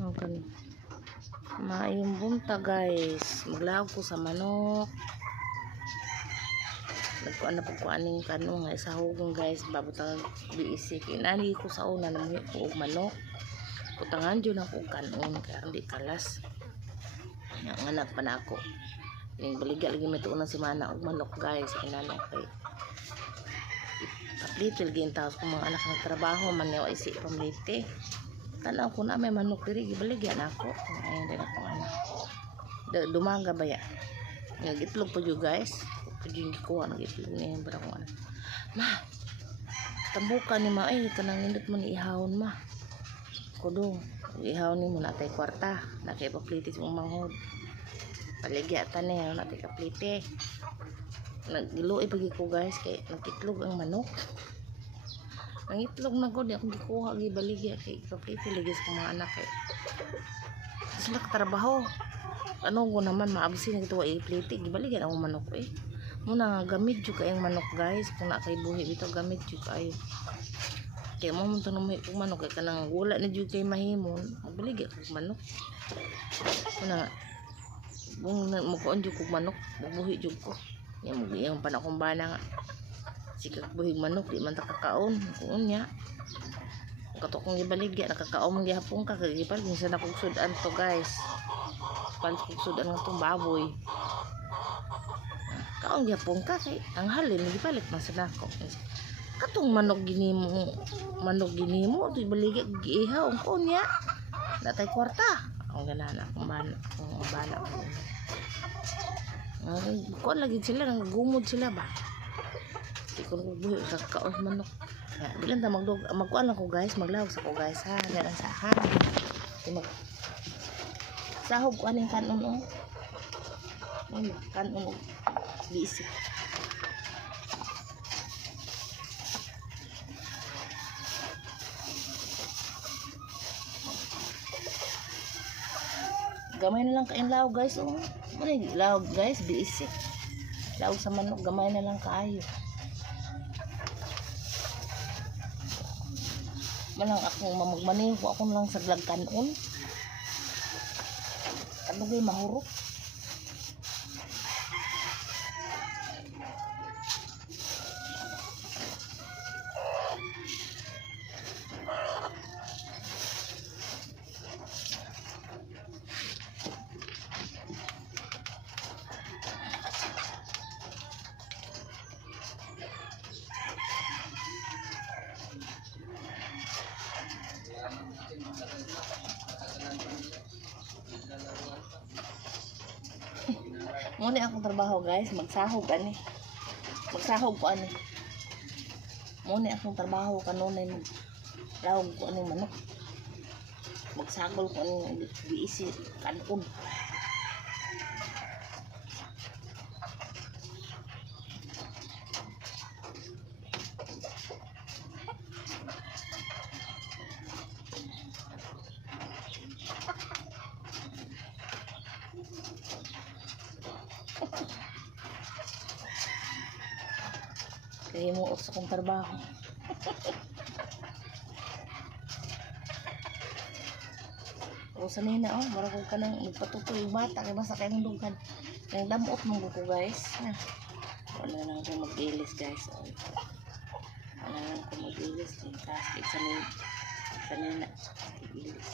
Okay. Maayong bunta guys. Maglawag ko sa manok. Nagkuan na pagkuaning kanong nga isahugong guys. Babutang biisik. Inani ko sa una na muhi ko og manok. Kutangan dyan ako kanon. Kaya hindi kalas. Yang anak pa na ako. Yung baligya lagi may tuunan si mana og manok guys. Inano kay kaplite lagi yung taos kong mga anak ng trabaho. Manyawa isi pamlite. Tanaw ko na may manok diri gibaligyan ako. Ayun din ako anak. Dumaga ba ya? Nagitlog po yung guys. Pwede yung gikuha nagitlog niya yung barang anak. Ma, tambukan ni ma ay kanang indot mo ni ihawon ma. Kudong ihawon ni mo natay kwarta. Nakay paplite yung manghod. Paligya tanay natay kaplite. Nagiluoy pagi ko guys kay nagitlog ang manok. Ang itlog na ko di ako gikuha gibaligya kay kaplite lagi sa mga anak kay sila katrabaho. Ano ko naman maabsi na gituwa iplite gibaligyan ako manok muna nga gamit jud kay ang manok guys kung na kay buhi bitaw gamit jud kayo kay mo man tanong may manok kay kanang wala na jud kay mahimon magbaligya kog manok muna bung mo ko jud kog manok buhi jud ko yung panakumbana nga sikag buhig manok di man ta kakaon kuon nya kato kong gibaligya nakakaon man gihapon ka kay gipal minsan akong sudan to guys pal kog sudan nga tong baboy kaon gihapon ka kay ang halin gipalit man sa nako katong manok ginimo to ibaligya giihaw ang kuon nya natay kwarta ang ganana akong bana kuon lagi sila nang gumod sila ba kung buhi sa kaos manok bilang ta magkuan lang ko guys maglawag sa ko guys ha ganang sa ha sahog ko aning kanon kanon biisi gamay na lang kain lawag guys lawag guys biisi lawag sa manok gamay na lang kaayo malang akong mamagmaneho ako lang sa glagkanon ano gay mahurok muna akong trabaho guys magsahog ko ani muna akong trabaho kanunay maglawag ko ani manok magsagol ko ani biisi kanon kaya mo sa kong trabaho o sanay na maragog ka nang magpatuto yung bata kaya basta kayong dugan kayong damot mong ko guys wala na ako mag-ilis guys wala na ako mag-ilis kasi sanay na mag-ilis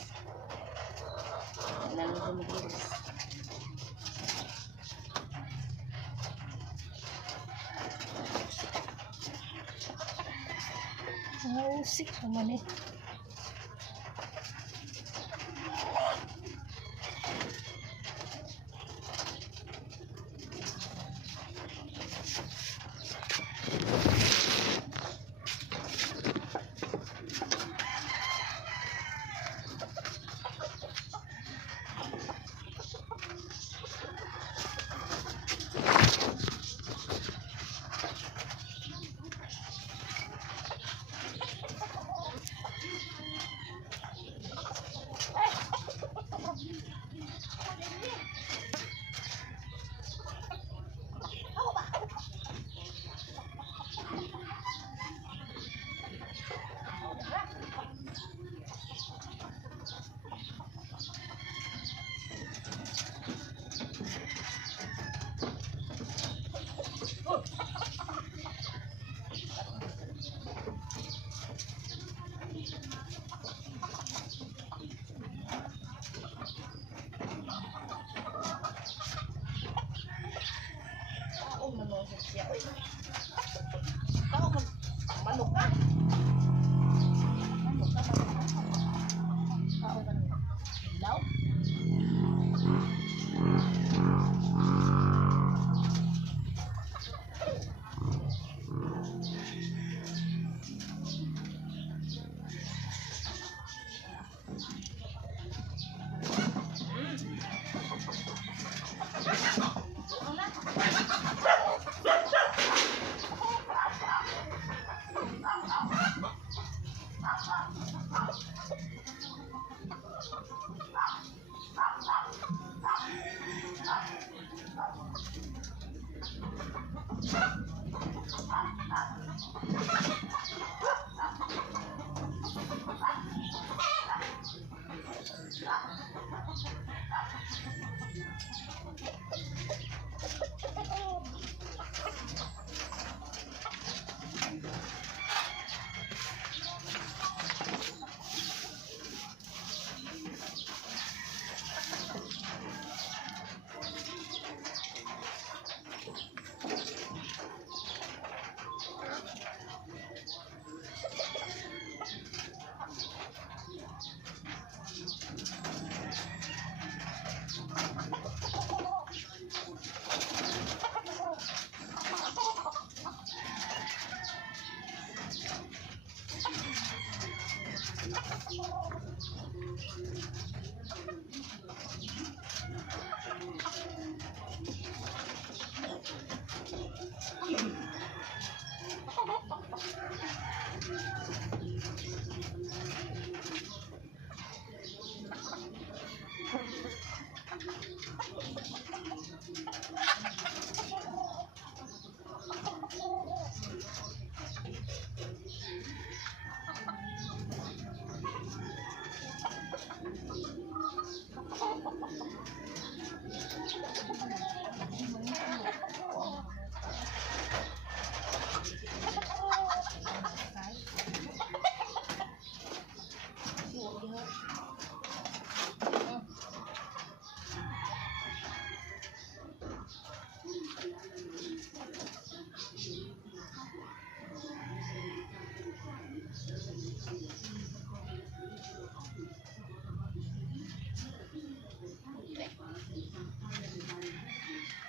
wala na ako mag-ilis usik naman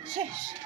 Sis.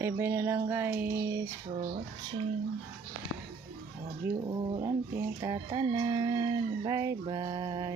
Bye-bye na lang guys for watching. Love you all, ang tatanan. Bye-bye.